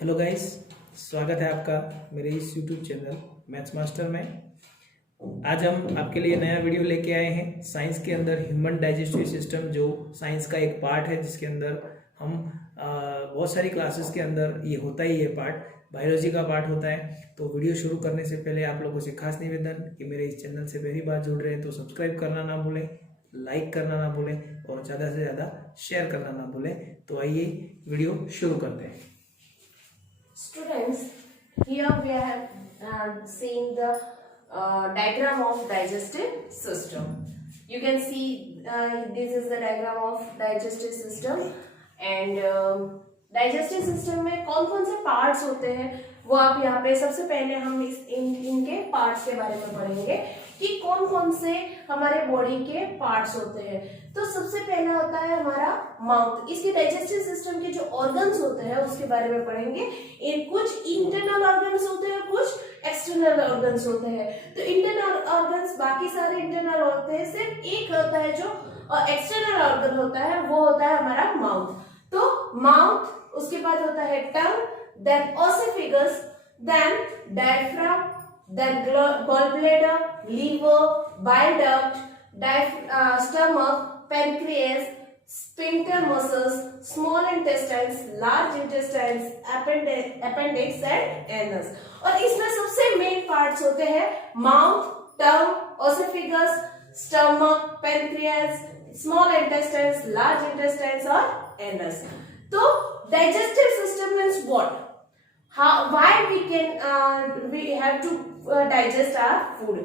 Hello guys, स्वागत है आपका मेरे इस यूट्यूब चैनल मैथ्स मास्टर में। आज हम आपके लिए नया वीडियो लेके आए हैं। साइंस के अंदर ह्यूमन डाइजेस्टिव सिस्टम जो साइंस का एक पार्ट है, जिसके अंदर हम बहुत सारी क्लासेस के अंदर ये होता ही है पार्ट, बायोलॉजी का पार्ट होता है। तो वीडियो शुरू करने से पहले आप लोगों से खास निवेदन कि मेरे इस चैनल से पहली बार जुड़ रहे हैं तो सब्सक्राइब करना ना भूलें, लाइक करना ना भूलें और ज़्यादा से ज़्यादा शेयर करना ना भूलें। तो आइए वीडियो शुरू करते हैं। Students, here we have seen the diagram of digestive system. You can see this is the diagram of digestive system and digestive system में कौन-कौन से parts होते हैं वो आप यहाँ पे सबसे पहले हम इनके parts के बारे में पढ़ेंगे कि कौन-कौन से हमारे बॉडी के पार्ट्स होते हैं। तो सबसे पहला होता है हमारा माउथ। इसके डाइजेस्टिव सिस्टम के जो ऑर्गन्स होते हैं उसके बारे में पढ़ेंगे। कुछ इंटरनल ऑर्गन्स होते हैं, कुछ एक्सटर्नल ऑर्गन्स होते हैं। तो इंटरनल ऑर्गन्स बाकी सारे इंटरनल होते हैं, सिर्फ एक होता है जो एक्सटर्नल ऑर्गन होता है, वो होता है हमारा माउथ। तो माउथ, उसके बाद होता है tongue, then oesophagus, then diaphragm, then gallbladder, liver, bile duct, stomach, pancreas, sphincter muscles, small intestines, large intestines, appendix and anus। और इसमें सबसे मेन पार्ट्स होते हैं mouth, tongue, oesophagus, stomach, pancreas, small intestines, large intestines और anus. तो digestive system means what? Why we have to digest our food?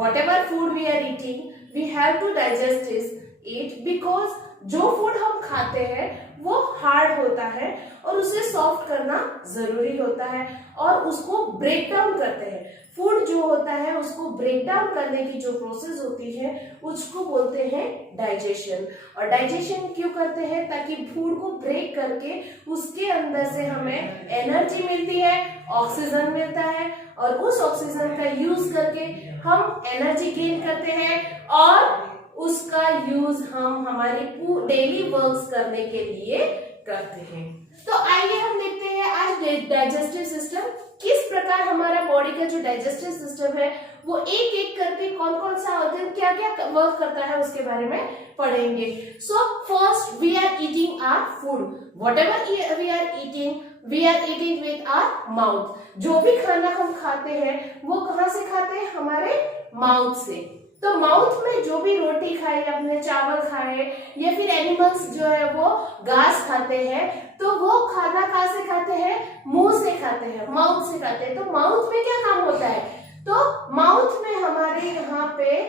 Whatever food we are eating, we have to digest it because जो food हम खाते हैं वो hard होता है और उसे सॉफ्ट करना जरूरी होता है और उसको ब्रेक डाउन करते हैं। फूड जो होता है उसको ब्रेक डाउन करने की जो प्रोसेस होती है उसको बोलते हैं डाइजेशन। और डाइजेशन क्यों करते हैं? ताकि फूड को ब्रेक करके उसके अंदर से हमें एनर्जी मिलती है, ऑक्सीजन मिलता है और उस ऑक्सीजन का यूज करके हम एनर्जी गेन करते हैं और उसका यूज हम हमारी डेली वर्क्स करने के लिए करते हैं। तो आइए हम देखते हैं आज डाइजेस्टिव सिस्टम किस प्रकार हमारा बॉडी का जो डाइजेस्टिव सिस्टम है वो एक एक करके कौन कौन सा होता है, क्या क्या वर्क करता है उसके बारे में पढ़ेंगे। So first we are eating our food. Whatever we are eating with our mouth. जो भी खाना हम खाते हैं वो कहाँ से खाते हैं? हमारे माउथ से। तो माउथ में जो भी रोटी खाए, अपने चावल खाए या फिर एनिमल्स जो है वो घास खाते हैं, तो वो खाना कहाँ से खाते हैं? मुंह से खाते हैं, माउथ से खाते हैं। तो माउथ में क्या काम होता है? तो माउथ में हमारे यहाँ पे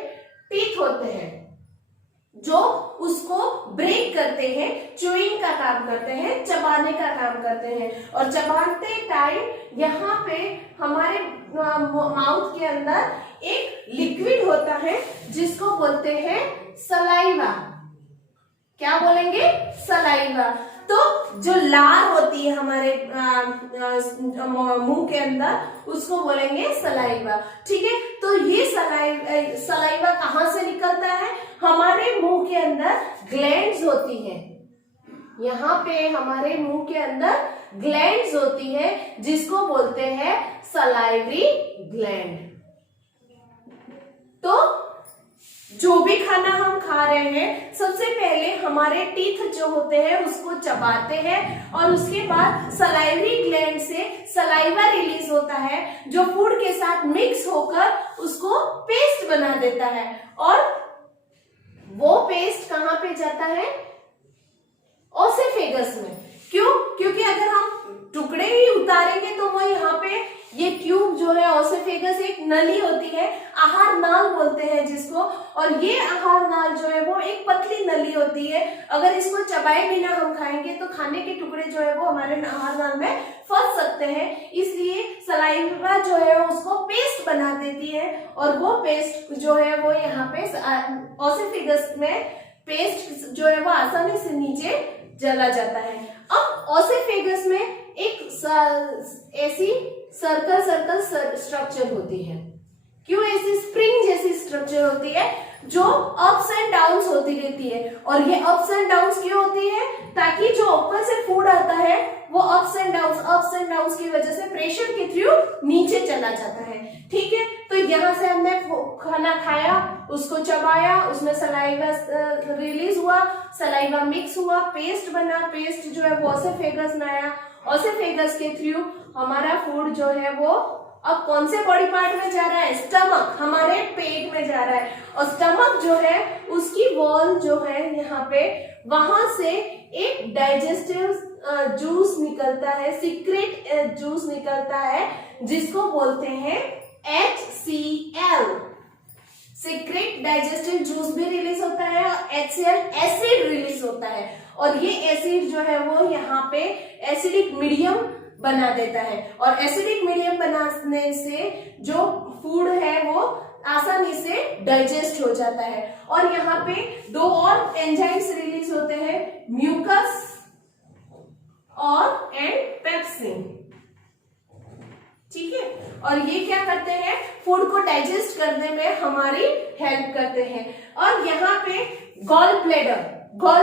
टीथ होते हैं जो उसको ब्रेक करते हैं, च्यूइंग का काम करते हैं, चबाने का काम करते हैं। और चबाते टाइम यहाँ पे हमारे माउथ के अंदर एक लिक्विड होता है जिसको बोलते हैं सलाइवा। क्या बोलेंगे? सलाइवा। तो जो लार होती है हमारे मुंह के अंदर उसको बोलेंगे सलाइवा। ठीक है, तो ये सलाइवा कहाँ से निकलता है? हमारे मुंह के अंदर ग्लैंड्स होती है। यहाँ पे हमारे मुंह के अंदर ग्लैंड्स होती है जिसको बोलते हैं सलाइवरी ग्लैंड। तो जो भी खाना हम खा रहे हैं सबसे पहले हमारे टीथ जो होते हैं उसको चबाते हैं और उसके बाद सलाइवरी ग्लैंड से सलाइवा रिलीज होता है जो फूड के साथ मिक्स होकर उसको पेस्ट बना देता है। और वो पेस्ट कहाँ पे जाता है? ओसेफेगस में। क्यों? क्योंकि अगर हम टुकड़े ही उतारेंगे तो वो यहाँ पे ये ट्यूब जो है ओसेफेगस एक नली होती है, आहार नाल बोलते हैं जिसको। और ये आहार नाल जो है वो एक पतली नली होती है। अगर इसको चबाए बिना हम खाएंगे तो खाने के टुकड़े जो है वो हमारे आहार नाल में फंस सकते हैं। इसलिए सलाइवा जो है उसको पेस्ट बना देती है और वो पेस्ट जो है वो यहाँ पे ओसेफेगस में पेस्ट जो है वो आसानी से नीचे चला जाता है। अब ओसेफेगस में एक ऐसी सर्कल स्ट्रक्चर होती है। क्यों ऐसी स्प्रिंग जैसी स्ट्रक्चर होती है जो अप्स एंड डाउन्स होती रहती है। और ये अप्स एंड डाउन्स क्यों होती है? ताकि जो ऊपर से फूड आता है वो अप्स एंड डाउन्स की वजह से प्रेशर के थ्रू नीचे चला जाता है। ठीक है, तो यहाँ से हमने खाना खाया, उसको चबाया, उसमें सलाइवा रिलीज हुआ, सलाइवा मिक्स हुआ, पेस्ट बना, पेस्ट जो है वो ऑसेफेगस में आया, ऑसेफेगस के थ्रू हमारा फूड जो है वो अब कौन से बॉडी पार्ट में जा रहा है? स्टमक, हमारे पेट में जा रहा है। और स्टमक जो है उसकी वॉल जो है यहाँ पे, वहां से एक डाइजेस्टिव जूस निकलता है, सीक्रेट जूस निकलता है, जिसको बोलते हैं HCl। सीक्रेट डाइजेस्टिव जूस भी रिलीज होता है और HCl एसिड रिलीज होता है। और ये एसिड जो है वो यहाँ पे एसिडिक मीडियम बना देता है। और एसिडिक मीडियम बनाने से जो फूड है वो आसानी से डाइजेस्ट हो जाता है। और यहाँ पे दो और एंजाइम्स रिलीज होते हैं, म्यूकस और पेप्सिन। ठीक है, और ये क्या करते हैं? फूड को डाइजेस्ट करने में हमारी हेल्प करते हैं। और यहाँ पे गॉल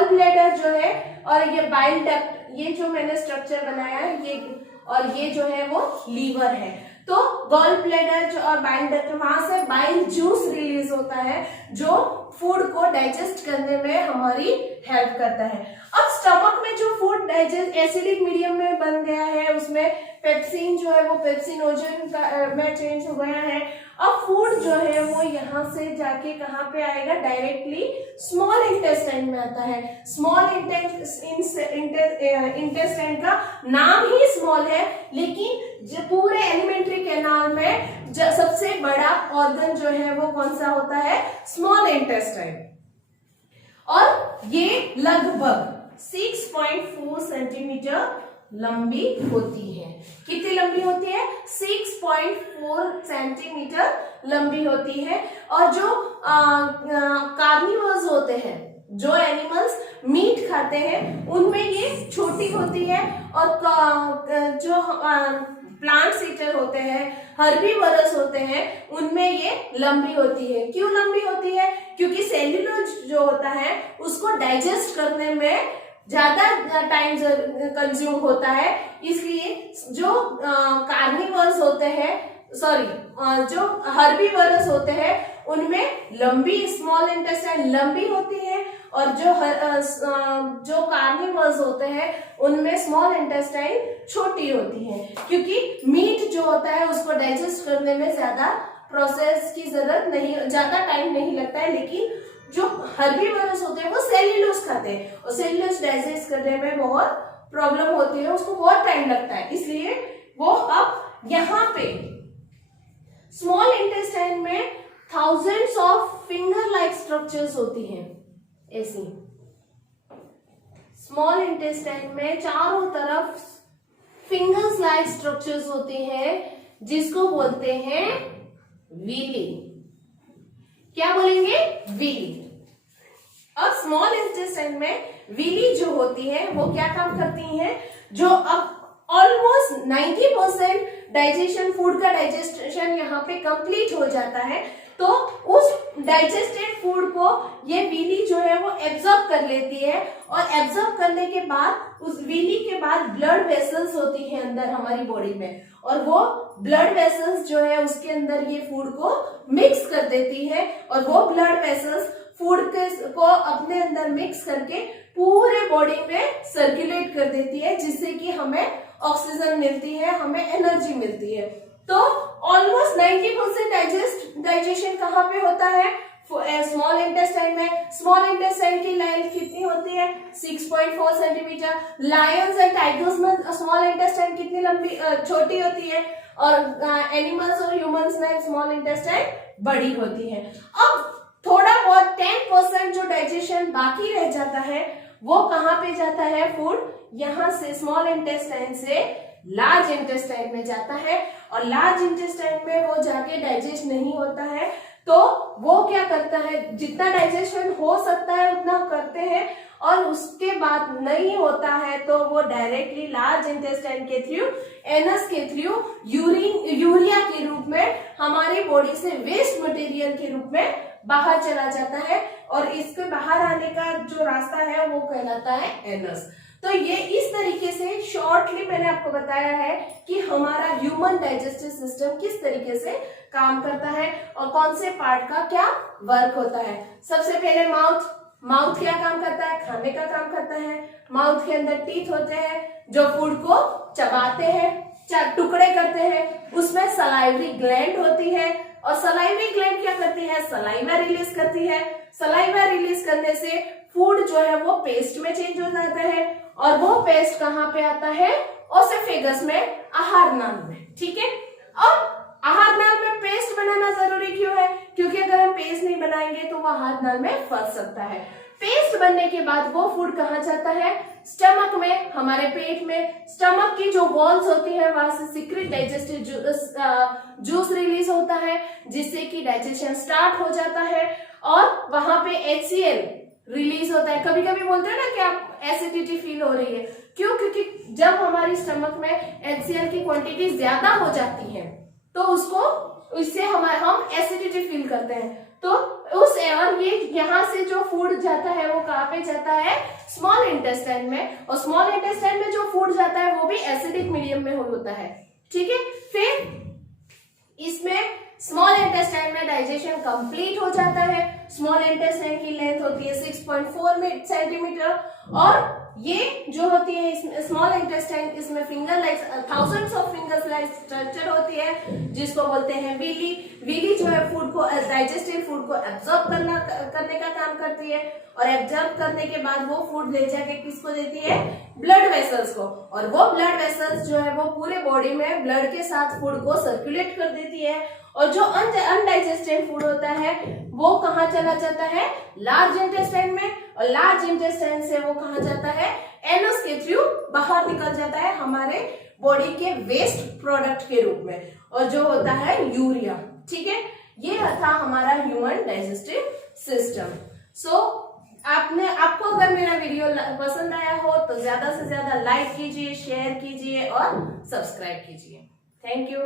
ब्लैडर जो है और ये बाइल डक्ट, ये जो मैंने स्ट्रक्चर बनाया है ये, और ये जो है वो लीवर है। तो गॉल ब्लैडर जो और बाइल डक्ट, वहां से बाइल जूस रिलीज होता है जो फूड को डाइजेस्ट करने में हमारी हेल्प करता है। अब स्टमक में जो फूड डाइजेस्ट एसिडिक मीडियम में बन गया है, उसमें पेप्सिन जो है वो पेप्सिनोजन में चेंज हो गया है। अब फूड जो है वो यहाँ से जाके कहाँ पे आएगा? डायरेक्टली स्मॉल इंटेस्टाइन में आता है। स्मॉल इंटेस्टाइन का नाम ही स्मॉल है, लेकिन जो पूरे एलिमेंट्री कैनाल में सबसे बड़ा ऑर्गन जो है वो कौन सा होता है? Small intestine. और ये लगभग 6.4 सेंटीमीटर लंबी होती है। कितनी लंबी होती है? 6.4 सेंटीमीटर लंबी होती है। और जो कार्निवर्स होते हैं, जो एनिमल्स मीट खाते हैं, उनमें ये छोटी होती है। और जो प्लांट्स ईटर होते हैं, हर्बीवरस होते हैं, उनमें ये लंबी होती है। क्यों लंबी होती है? क्योंकि सेल्यूलोज जो होता है उसको डाइजेस्ट करने में ज्यादा टाइम कंज्यूम होता है, इसलिए जो कार्निवर्स होते हैं, जो हर्बीवरस होते हैं, उनमें लंबी स्मॉल इंटेस्टाइन लंबी होती है। और जो कार्निवर्स होते हैं उनमें स्मॉल इंटेस्टाइन छोटी होती है। क्योंकि मीट जो होता है उसको डाइजेस्ट करने में ज्यादा प्रोसेस की जरूरत नहीं, ज्यादा टाइम नहीं लगता है। लेकिन जो हर्बीवरस होते हैं वो सेल्यूलोज खाते हैं, और सेल्यूलोज डाइजेस्ट करने में बहुत प्रॉब्लम होती है, उसको बहुत टाइम लगता है। इसलिए वो अब यहाँ पे स्मॉल इंटेस्टाइन में thousands of finger like structures होती हैं। ऐसी स्मॉल इंटेस्टाइन में चारों तरफ फिंगर्स लाइक स्ट्रक्चर्स होती हैं, जिसको बोलते हैं विली। क्या बोलेंगे? विली। अब स्मॉल इंटेस्टाइन में विली जो होती है वो क्या काम करती है? जो अब ऑलमोस्ट 90% डाइजेशन, फूड का डाइजेशन यहाँ पे कंप्लीट हो जाता है, तो उस डाइजेस्टेड फूड को ये विली जो है वो एब्जॉर्ब कर लेती है। और एब्जॉर्ब करने के बाद उस विली के बाद ब्लड वेसल्स होती है अंदर हमारी बॉडी में, और वो ब्लड वेसल्स जो है उसके अंदर ये फूड को मिक्स कर देती है। और वो ब्लड वेसल्स फूड को अपने अंदर मिक्स करके पूरे बॉडी में सर्कुलेट कर देती है, जिससे कि हमें ऑक्सीजन मिलती है, हमें एनर्जी मिलती है। तो ऑलमोस्ट 90% डाइजेशन कहाँ पे होता है? स्मॉल इंटेस्टाइन में। स्मॉल इंटेस्टाइन की लेंथ कितनी होती है? 6.4 सेंटीमीटर। लायंस एंड टाइगर्स में स्मॉल इंटेस्टाइन कितनी लंबी छोटी होती है, और एनिमल्स और ह्यूमंस में स्मॉल इंटेस्टाइन बड़ी होती है। अब थोड़ा बहुत 10% जो डाइजेशन बाकी रह जाता है वो कहाँ पे जाता है? फूड यहाँ से स्मॉल इंटेस्टाइन से लार्ज इंटेस्टाइन में जाता है, और लार्ज इंटेस्टाइन में वो जाके डाइजेस्ट नहीं होता है। तो वो क्या करता है? जितना डाइजेशन हो सकता है उतना करते हैं, और उसके बाद नहीं होता है तो वो डायरेक्टली लार्ज इंटेस्टाइन के थ्रू, एनस के थ्रू यूरिया के रूप में हमारी बॉडी से वेस्ट मटेरियल के रूप में बाहर चला जाता है और इसके बाहर आने का जो रास्ता है वो कहलाता है एनस। तो ये इस तरीके से शॉर्टली मैंने आपको बताया है कि हमारा ह्यूमन डाइजेस्टिव सिस्टम किस तरीके से काम करता है और कौन से पार्ट का क्या वर्क होता है। सबसे पहले माउथ क्या काम करता है? खाने का काम करता है। माउथ के अंदर टीथ होते हैं जो फूड को चबाते हैं, टुकड़े करते हैं। उसमें सलाइवरी ग्लैंड होती है और सलाइवरी ग्लैंड क्या करती है? सलाइवा रिलीज करती है। सलाइवा रिलीज करने से फूड जो है वो पेस्ट में चेंज हो जाता है और वो पेस्ट कहाँ पे आता है? ओसेफेगस में, आहार नाल में। ठीक है, और आहार नाल में पेस्ट बनाना जरूरी क्यों है? क्योंकि अगर हम पेस्ट नहीं बनाएंगे तो वो आहार नाल में फंस सकता है। पेस्ट बनने के बाद वो फूड कहाँ जाता है? स्टमक में, हमारे पेट में। स्टमक की जो वॉल्स होती है वहां से सीक्रेट डाइजेस्टिव जूस रिलीज होता है जिससे कि डाइजेशन स्टार्ट हो जाता है और वहां पे HCl रिलीज होता है। कभी कभी बोलते हैं ना कि आप एसिडिटी फील हो रही है, क्यों? क्योंकि जब हमारी स्टमक में HCl की क्वांटिटी ज्यादा हो जाती है तो इससे हम एसिडिटी फील करते हैं। तो और ये यहाँ से जो फूड जाता है वो कहाँ पे जाता है? स्मॉल इंटेस्टाइन में, और स्मॉल इंटेस्टाइन में जो फूड जाता है वो भी एसिडिक मीडियम में होता है। ठीक है, फिर इसमें स्मॉल इंटेस्टाइन में डाइजेशन कंप्लीट हो जाता है। स्मॉल इंटेस्टाइन की लेंथ होती है 6.4 सेंटीमीटर और ये जो होती है स्मॉल इंटेस्टाइन, इसमें finger like thousands of fingers like structure होती है जिसको बोलते हैं विली। विली जो है फूड को, डाइजेस्टेड फूड को एब्जॉर्ब करने का काम करती है और एब्जॉर्ब करने के बाद वो फूड ले जाके किसको देती है? ब्लड वेसल्स को, और वो ब्लड वेसल्स जो है वो पूरे बॉडी में ब्लड के साथ फूड को सर्कुलेट कर देती है और जो अनडाइजेस्टेड फूड होता है वो कहाँ चला जाता है? लार्ज इंटेस्टाइन में, और लार्ज इंटेस्टाइन से वो कहाँ जाता है? एनस के थ्रू बाहर निकल जाता है हमारे बॉडी के वेस्ट प्रोडक्ट के रूप में, और जो होता है यूरिया। ठीक है, ये था हमारा ह्यूमन डाइजेस्टिव सिस्टम। आपको अगर मेरा वीडियो पसंद आया हो तो ज्यादा से ज्यादा लाइक कीजिए, शेयर कीजिए और सब्सक्राइब कीजिए। Thank you.